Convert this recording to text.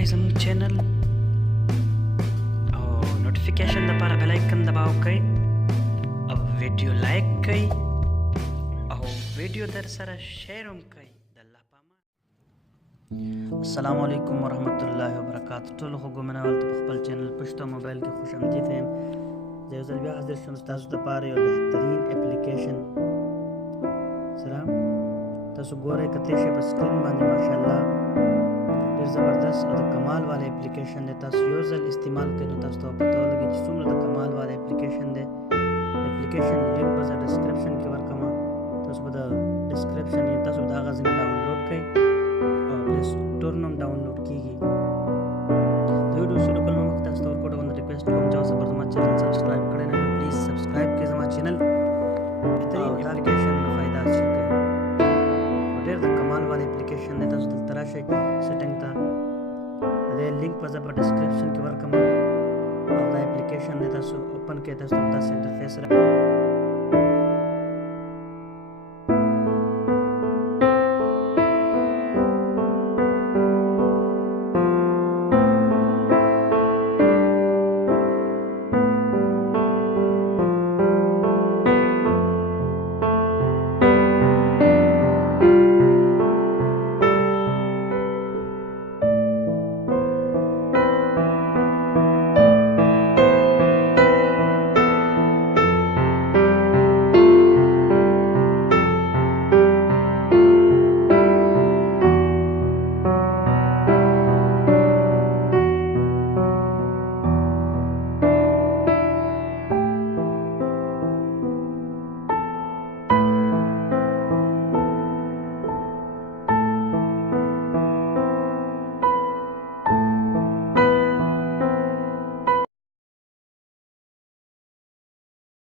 کړئ زموږ چینل او نوټیفیکیشن لپاره بیل آیکن دباو کړئ او ویډیو لایک کړئ او ویډیو در سره شیر هم کړئ. السلام علیکم ورحمت الله وبرکاتہ. ټولو خوږو مینوالو ته په خپل چینل پښتو موبایل کې خوش آمدید یم. زه یو ځل بیا حاضر شوم ستاسو دپاره یو بهترین اپلیکیشن سره. تاسو ګورئ کتلی شئ په سکرین باندې ماشاءالله ډېر زبردست او د کمال والا اپلیکیشن دی. تاسو یو ځل استعمال کړئ نو تاسو ته به پته ولګي چې څومره د کمال والا اپلیکیشن دی. اپلیکیشن لینک به زه ډسکرپشن کې ورکوم. تاسو به د ډسکرپشن تاسو به د هغه ځای نه ډاونلوډ کړئ او پلی سټور نه هم ډاونلوډ کېږي. د ویډیو شروع کولو مخکې تاسو ته ورکوټه باندې ریکویسټ کوم چې اوس پر زما چینل سبسکرایب کړی نه وي پلیز سبسکرایب کړئ زما چینل. بهترین اپلیکیشن نه فایده حاصل کړئ. ډېر د کمال والا اپلیکیشن دی. تاسو دلته راشئ سیټنګ ته. د دې لینک به زه په ډسکرپشن کې ورکوم او دا اپلیکیشن دی. تاسو اوپن کړئ تاسو ته داسې انټرفیس